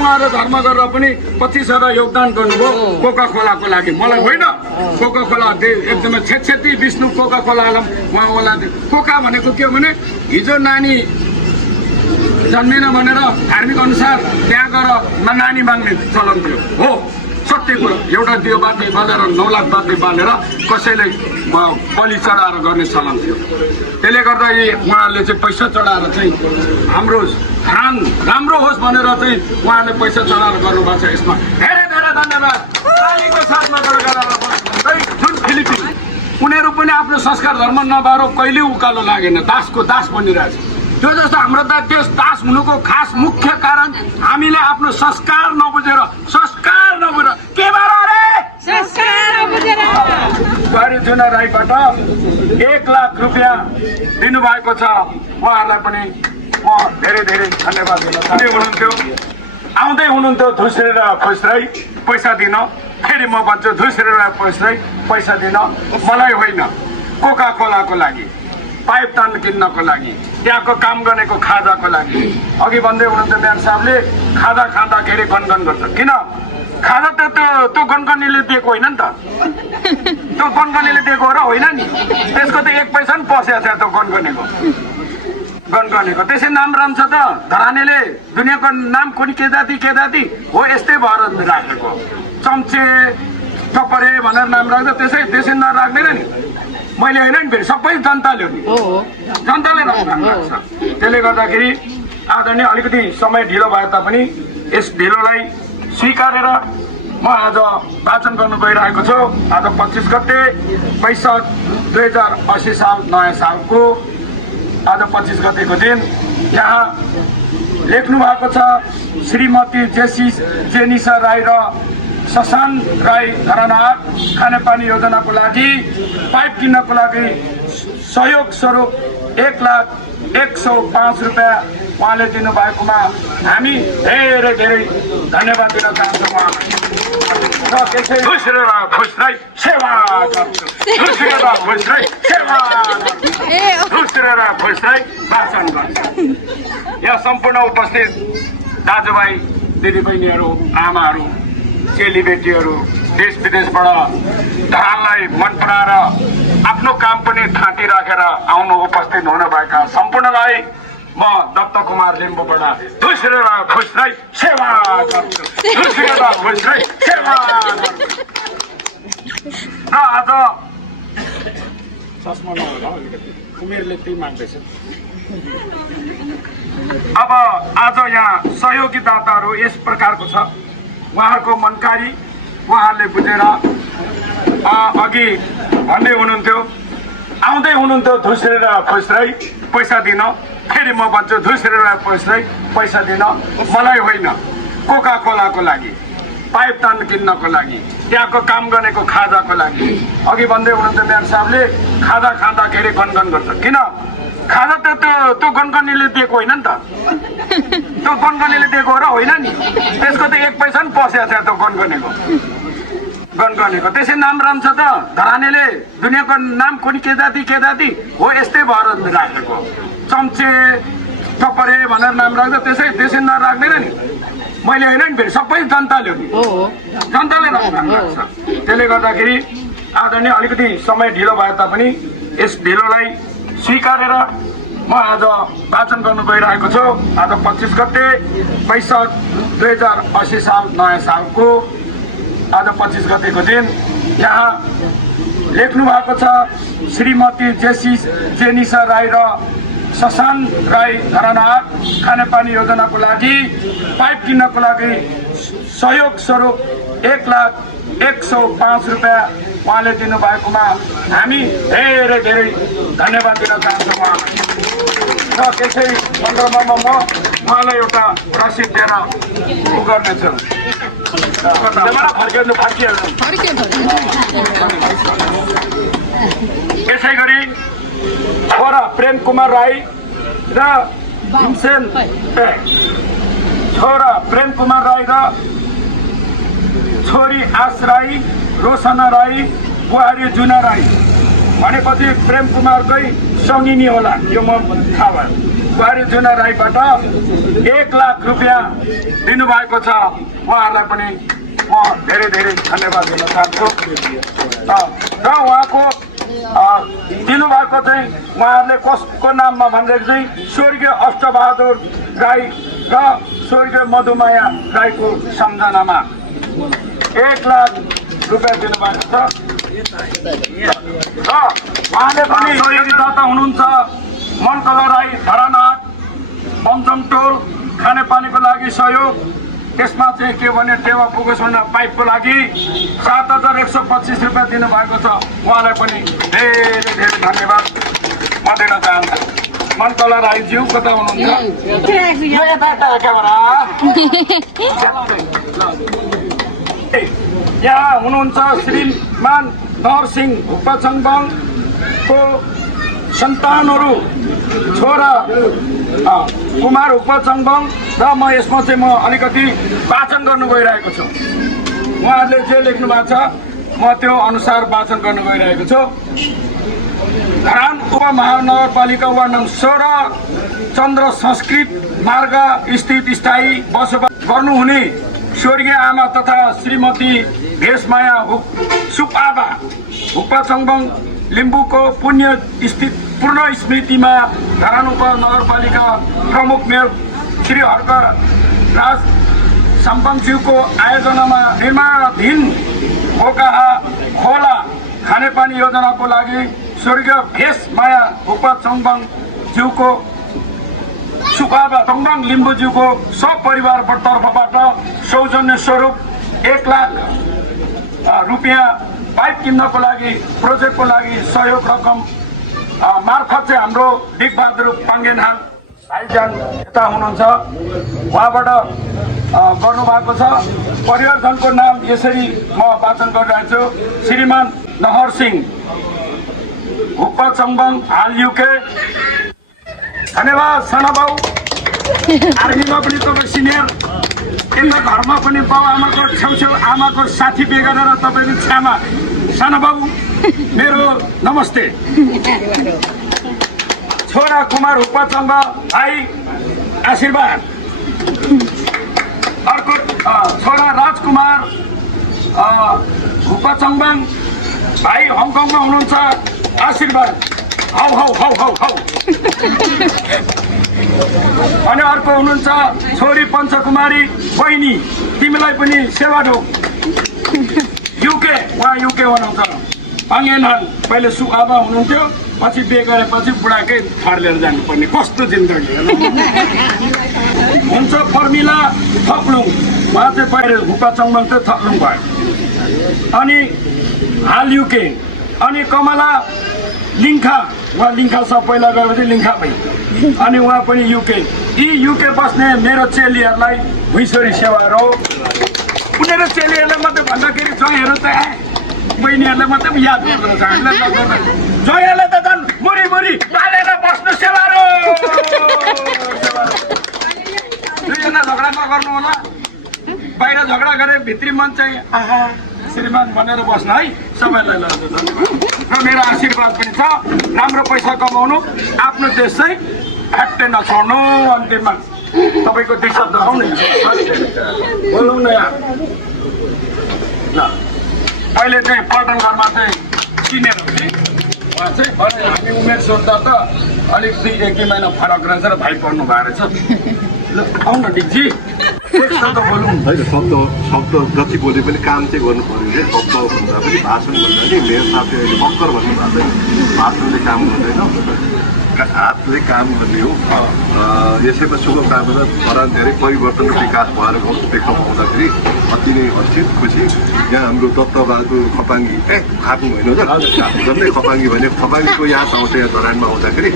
उहाँहरू धर्म गरेर पनि 25,000 योगदान गर्नुभयो कोका कोलाको लागि। मलाई होइन, कोका कोला एकदमै छेती विष्णु कोका कोलालाई उहाँलाई कोका भनेको के हो भने हिजो नानी जन्मेन भनेर धार्मिक अनुसार त्यहाँ गएर नानी माग्ने चलन थियो हो, सत्य कुरो। एउटा दियो बाती बजाएर 9 लाख बाती बालेर कसैलाई बलि चढाएर गर्ने चलन थियो। त्यसले गर्दा उहाँहरूले चाहिँ पैसा चढाएर चाहिँ हाम्रो खान राम्रो होस् भनेर चाहिँ उहाँहरूले पैसा चढाएर गर्नुभएको छ। यसमा धेरै धेरै धन्यवाद। तालीको साथमा जुन फिलिपिन उनीहरू पनि आफ्नो संस्कार धर्म नभएर कहिले उकालो लागेन, दासको दास बनिरहेछ। त्यो जस्तो हाम्रो त देश दास हुनुको खास मुख्य कारण हामीले आफ्नो संस्कार नबुझेर के बारे जुना राईबाट 1 लाख रुपियाँ दिनुभएको छ। उहाँहरूलाई पनि म धेरै धेरै धन्यवाद दिन हुनुहुन्थ्यो। आउँदै हुनुहुन्थ्यो धुस्रेर खुस्रै पैसा दिन, फेरि म भन्छु धुस्रेर खुस्रै पैसा दिन। मलाई होइन, कोका कोलाको लागि, पाइप तान किन्नको लागि, त्यहाँको काम गर्नेको खाजाको लागि। अघि भन्दै हुनुहुन्थ्यो म्याम साहबले खाजा खाँदाखेरि गनगन गर्छ। किन खाजा त त्यो गनगनीले दिएको होइन नि त, त्यो गनगनीले दिएको हो र होइन नि। त्यसको त 1 पैसा पनि पसेको छ त्यो गनगनेको। त्यसै नाम रहन्छ त धरानीले दुनियाँको नाम कुनै के जाति हो यस्तै भएर राखेको। चम्चे टपरे भनेर नाम राख्दा त्यसै नराख्दैन नि। मैले होइन नि, फेरि सबै जनताले हो नि, जनताले राख्छ। त्यसले गर्दाखेरि आदरणीय अलिकति समय ढिलो भए तापनि यस ढिलोलाई स्वीकारेर म आज वाचन गर्नु गइरहेको छु। आज 25 गते वैशाख 2080 साल नयाँ सालको आज 25 गतेको दिन यहाँ लेख्नु भएको छ श्रीमती जेनिसा राई र शशान राई घराना खानेपानी योजनाको लागि पाइप किन्नको लागि सहयोग स्वरूप 1,01,05 रुपियाँ उहाँले दिनुभएकोमा हामी धेरै धेरै धन्यवाद दिन चाहन्छौँ। र त्यसै खुसराई सेवा गर्छु, भाषण गर्छु। यहाँ सम्पूर्ण उपस्थित दाजुभाइ दिदीबहिनीहरू, आमाहरू, चेलीबेटीहरू, देश विदेशबाट धरानलाई मन पराएर आफ्नो काम पनि थाँती राखेर आउनु उपस्थित हुनुभएका सम्पूर्णलाई म दत्त कुमार लिम्बूबाट धुस्रेर खुसराई सेवा गर्छु। र आज चस्मा नहोला अलिकति उमेरले त्यही माग्दैछ। अब आज यहाँ सहयोगी दाताहरू यस प्रकारको छ। उहाँहरूको मनकारी उहाँहरूले बुझेर अघि भन्दै हुनुहुन्थ्यो, आउँदै हुनुहुन्थ्यो धुस्रेर खुस्रै पैसा दिन, फेरि म भन्छु धुस्रेर खुस्रै पैसा दिन। मलाई होइन, कोका कोलाको लागि, पाइप तान किन्नको लागि, त्यहाँको काम गर्नेको खाजाको लागि। अघि भन्दै हुनुहुन्थ्यो म्याम साहबले खाजा खाँदाखेरि गनगन गर्छ। किन खाजा त त्यो गनगनीले दिएको होइन नि त, त्यो गनगनीले दिएको हो र होइन नि। त्यसको त 1 पैसा पनि पसेको छ त्यो गनगनेको। त्यसै नाम रहन्छ त धरानीले दुनियाँको नाम कुनै के जाति हो यस्तै भएर राखेको। चम्चे टपरे भनेर नाम राख्दा त्यसै नराख्दैन नि। मैले होइन नि, फेरि सबै जनताले हो नि, जनताले राख्छ। त्यसले गर्दाखेरि आदरणीय अलिकति समय ढिलो भए तापनि यस ढिलोलाई स्वीकारेर म आज वाचन गर्नु गइरहेको छु। आज 25 गते वैशाख 2080 साल नयाँ सालको आज 25 गतेको दिन यहाँ लेख्नु भएको छ श्रीमती जेनिसा राई र शशान राई घराना खानेपानी योजनाको लागि पाइप किन्नको लागि सहयोग स्वरूप 1,01,05 रुपियाँ उहाँले दिनुभएकोमा हामी धेरै धेरै धन्यवाद दिन चाहन्छौँ। र त्यसै सन्दर्भमा म उहाँलाई एउटा रसिद दिएर गर्नेछु। यसै गरी छोरा प्रेम कुमार राई र भीमसेन छोरा प्रेम कुमार राई र छोरी आश राई, रोशना राई, बुहारी जुना राई भनेपछि प्रेम कुमारकै सङ्गिनी होला, यो म थाहा भयो। बुहारी जुना राईबाट 1 लाख रुपियाँ दिनुभएको छ। उहाँहरूलाई पनि म धेरै धेरै धन्यवाद दिन चाहन्छु। र उहाँको दिनुभएको चाहिँ उहाँहरूले कसको नाममा भन्दाखेरि चाहिँ स्वर्गीय अष्टबहादुर राई र स्वर्गीय मधुमाया राईको सम्झनामा 1 लाख रुपियाँ दिनुभएको छ। र उहाँले पनि सहयोगीदाता हुनुहुन्छ मनकला राई धरानाथ पञ्चम टोल खानेपानीको लागि सहयोग। त्यसमा चाहिँ के भने टेवा पुगोस् भनेर पाइपको लागि 7,125 रुपियाँ दिनुभएको छ। उहाँलाई पनि धेरै धेरै धन्यवाद म दिन चाहन्छु। मनकला राईज्यू कता हुनुहुन्छ? यहाँ हुनुहुन्छ श्रीमान नरसिंह हुक्पाचङबङको सन्तानहरू छोरा कुमार हुक्पाचङबङ र म यसमा चाहिँ म अलिकति वाचन गर्नु गइरहेको छु। उहाँहरूले जे लेख्नु भएको छ म त्यो अनुसार वाचन गर्नु गइरहेको छु। धरान उपमहानगरपालिका वार्ड नम्बर 16 चन्द्र संस्कृत मार्ग स्थित स्थायी बसोबास गर्नुहुने स्वर्गीय आमा तथा श्रीमती भेषमाया सुपाबा हुक्पाचङबङ लिम्बूको पुण्य पूर्ण स्मृतिमा धरान उपनगरपालिका प्रमुख मेयर श्री हर्क राज सम्पङज्यूको आयोजनामा निर्माणाधीन बोकाहा खोला खानेपानी योजनाको लागि स्वर्गीय भेषमाया हुक्पाचङबङज्यूको सुपाबा चङबङ लिम्बूज्यूको सपरिवार तर्फबाट सौजन्य स्वरूप 1 लाख रुपियाँ पाइप किन्नको लागि प्रोजेक्टको लागि सहयोग रकम मार्फत चाहिँ हाम्रो दिगबहादुर पाङ्गेनहाङ भाइजान यता हुनुहुन्छ, उहाँबाट गर्नुभएको छ। परिवर्तनको नाम यसरी म वाचन गरिरहेको छु। श्रीमान नहरसिंह हुक्पाचङबङ हाल युके। धन्यवाद साना बाउ। आर्मीमा पनि तपाईँ सिनियर, यता घरमा पनि बाउ आमाको छेउछेउ आमाको साथी बिहे गरेर तपाईँको छ्यामा सानो बाबु मेरो नमस्ते। छोरा कुमार हुक्पाचङ भाइ आशीर्वाद। अर्को छोरा राजकुमार हुक्पाचङबङ भाइ हङकङमा हुनुहुन्छ, आशीर्वाद। हौ हौ हौ हौ हौ। अनि अर्को हुनुहुन्छ छोरी पञ्चकुमारी बहिनी, तिमीलाई पनि सेवा ढोक युके। उहाँ युके हुनुहुन्छ। पाङ्गेनहाङ पहिले सुआबा हुनुहुन्थ्यो, पछि बिहे गरेपछि बुढाकै थार लिएर जानुपर्ने कस्तो जिन्दगी हुन्छ। फर्मिला थप्लुङ, उहाँ चाहिँ बाहिर हुक्पाचङबङ चाहिँ थप्लुङ भयो, अनि हाल युके। अनि कमला लिङ्खा, उहाँ लिङ्खा सब पहिला गएपछि लिङ्खा भई, अनि उहाँ पनि युके। यी युके बस्ने मेरो चेलीहरूलाई भुइँसोरी सेवाहरू हो। उनीहरू चेलीहरूलाई मात्रै भन्दाखेरि जयहरू त बहिनीहरूलाई मात्रै याद गर्दछ। जयहरूलाई त झन् मुरी मुरी पालेर बस्नु सेवाहरू। दुईजना झगडा नगर्नु होला, बाहिर झगडा गरे भित्री मन चाहिँ आहा श्रीमान भनेर बस्न है, सबैलाई लड्छ। र मेरो आशीर्वाद पनि छ, राम्रो पैसा कमाउनु, आफ्नो देश चाहिँ फ्याक्टै नछोड्नु। अन्तिममा तपाईँको दिशा देखाउनु बोलौँ न यहाँ। ल अहिले चाहिँ पल्टन घरमा चाहिँ सिनियर हो कि उहाँ चाहिँ हामी उमेर सोद्धा त अलिक 1-2 महिना फरक रहेछ र भाइ पढ्नु भएको रहेछ। ल आउनु न डिकजी, एक शब्द बोलौँ। होइन, शब्द जति बोले पनि काम चाहिँ गर्नु पर्यो कि शब्द भन्दा पनि भाषण भन्दा नि मेरो साथी अहिले भर्खर भन्नुभएको छ, भाषणले काम गर्दैन, हातले काम गर्ने हो। यसैमा शुभकामना। धरान धेरै परिवर्तन र विकास भएर देख्न पाउँदाखेरि अति नै हर्षित खुसी। यहाँ हाम्रो दत्तबहादुर खपाङ्गी खापु होइन जस्तै खपाङ्गी भने खपाङ्गीको याद आउँछ यहाँ धरानमा आउँदाखेरि।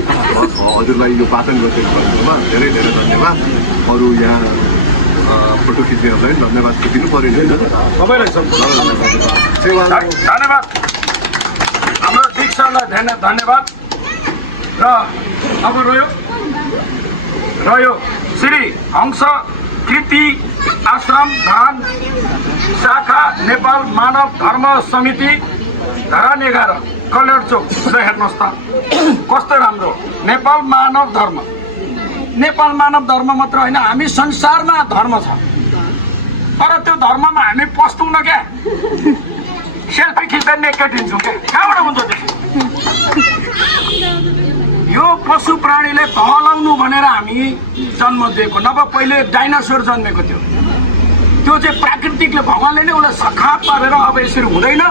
हजुरलाई यो वाचन गरिदिनुमा धेरै धेरै धन्यवाद। अरू यहाँ फोटो खिच्नेहरूलाई पनि धन्यवाद दिनु पऱ्यो नि सबैलाई धन्यवाद। हाम्रो दीक्षालाई धन्यवाद। र अब रह्यो श्री हंस कृति आश्रम धरान शाखा नेपाल मानव धर्म समिति धरान 11 कलेर चोक ल हेर्नुहोस् त कस्तो राम्रो नेपाल मानव धर्म। नेपाल मानव धर्म मात्र होइन, हामी संसारमा धर्म छ, तर त्यो धर्ममा हामी पस्दैनौँ क्या। सेल्फी खिच्दा नेकेट हिँड्छौँ क्या, कहाँबाट हुन्छ त्यसो? यो पशु प्राणीले कहलाउनु भनेर हामी जन्म दिएको, नभए पहिले डाइनासोर जन्मेको थियो। त्यो चाहिँ प्राकृतिकले भगवान्ले नै उसलाई सखाप पारेर अब यसरी हुँदैन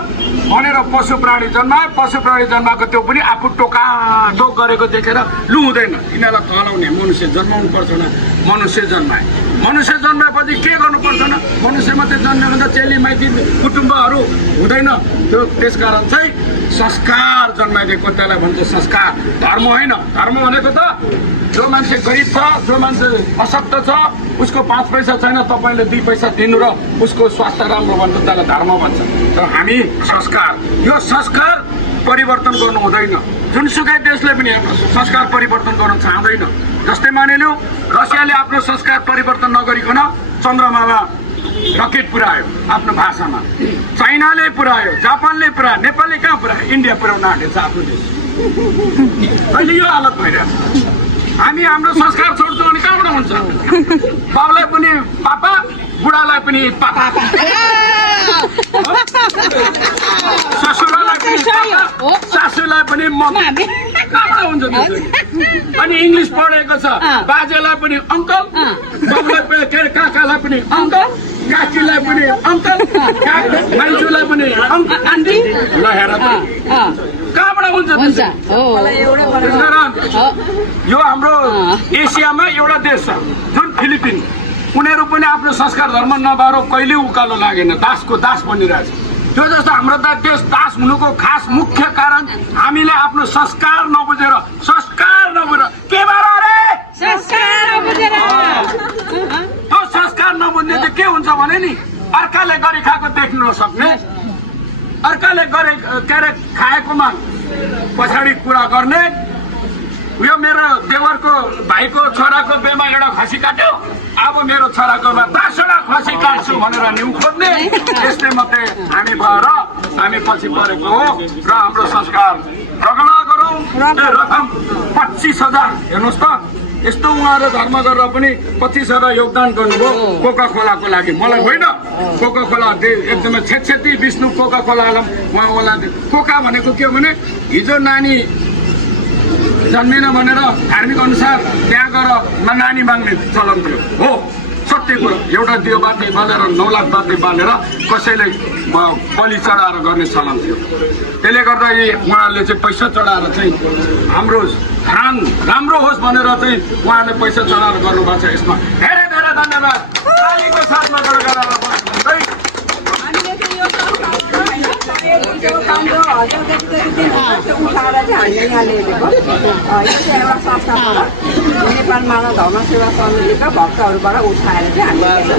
भनेर पशु प्राणी जन्मायो। पशु प्राणी जन्माएको त्यो पनि आफू टोकाटोक गरेको देखेर लु हुँदैन, यिनीहरूलाई कहलाउने मनुष्य जन्माउनु पर्छ न। मनुष्य जन्माए, मनुष्य जन्माएपछि के गर्नुपर्छ न? मनुष्य मात्रै जन्म्यो भने त चेली माइती कुटुम्बहरू हुँदैन। त्यो त्यसकारण चाहिँ संस्कार जन्माइदिएको, त्यसलाई भन्छ संस्कार। धर्म होइन। धर्म भनेको त जो मान्छे गरिब छ, जो मान्छे अशक्त छ, उसको 5 पैसा छैन, तपाईँले 2 पैसा दिनु र उसको स्वास्थ्य राम्रो भन्छ, त्यसलाई धर्म भन्छ। तर हामी संस्कार, यो संस्कार परिवर्तन गर्नु हुँदैन। जुनसुकै देशले पनि आफ्नो संस्कार परिवर्तन गर्न चाहँदैन। जस्तै मानिलिउँ रसियाले आफ्नो संस्कार परिवर्तन नगरिकन चन्द्रमामा रकेट पुर्यायो आफ्नो भाषामा, चाइनाले पुर्यायो, जापानले पुर्यायो, नेपालले कहाँ पुर्यायो? इन्डिया पुर्याउन आँटेको छ आफ्नो देश। अहिले यो हालत भइरहेछ। हामी हाम्रो संस्कार छोड्छौँ भने कहाँबाट हुन्छ? बाउलाई पनि पापा, बुढालाई पनि पापा, ससुरालाई पनि पापा, सासूलाई पनि मम्मी, कहाँबाट हुन्छ त्यसरी? अनि इङ्ग्लिस पढेको छ, बाजेलाई पनि अङ्कल, बाबुलाई पनि के अरे काकालाई पनि अङ्कल, काकीलाई पनि अङ्कल, माइजूलाई पनि अङ्कल, आन्टी। ल हेर त कहाँबाट हुन्छ? यो हाम्रो एसियामा एउटा देश छ जुन फिलिपिन, उनीहरू पनि आफ्नो संस्कार धर्म नभएर कहिले उकालो लागेन, दासको दास बनिरहेछ। त्यो जस्तो हाम्रो त देश दास हुनुको खास मुख्य कारण हामीले आफ्नो संस्कार नबुझेर के भएर अरे त्यो संस्कार नबुझ्ने त के हुन्छ भने नि अर्काले गरी खाएको देख्न नसक्ने, अर्काले गरे के अरे खाएकोमा पछाडि कुरा गर्ने। यो मेरो देवरको भाइको छोराको बेमा एउटा खसी काट्यो, अब मेरो छोराको 10वटा खसी काट्छु भनेर न्यु खोज्ने। यस्तै मात्रै हामी भएर हामी पछि परेको हो। र हाम्रो संस्कार प्रगडा गरौँ। रकम 25,000 हेर्नुहोस् त, यस्तो उहाँहरू धर्म गरेर पनि 25,000 योगदान गर्नुभयो कोका कोलाको लागि। मलाई होइन, कोका कोला एकदमै छेती विष्णु कोका कोलालाई उहाँलाई कोका भनेको के हो भने हिजो नानी जन्मिन भनेर धार्मिक अनुसार त्यहाँ गएर नानी माग्ने चलन थियो हो, सत्य कुरो। एउटा दियो बाती बालेर 9 लाख बाती बालेर कसैलाई बलि चढाएर गर्ने चलन थियो। त्यसले गर्दा यी उहाँहरूले चाहिँ पैसा चढाएर चाहिँ हाम्रो खान राम्रो होस् भनेर चाहिँ उहाँहरूले पैसा चढाएर गर्नुभएको छ। यसमा धेरै धेरै धन्यवाद। तालीको साथमा उठाएर चाहिँ हामीले यहाँ ल्याइदिएको। यो चाहिँ एउटा संस्थाबाट नेपाल मानव धर्म सेवा समितिका भक्तहरूबाट उठाएर चाहिँ हामीले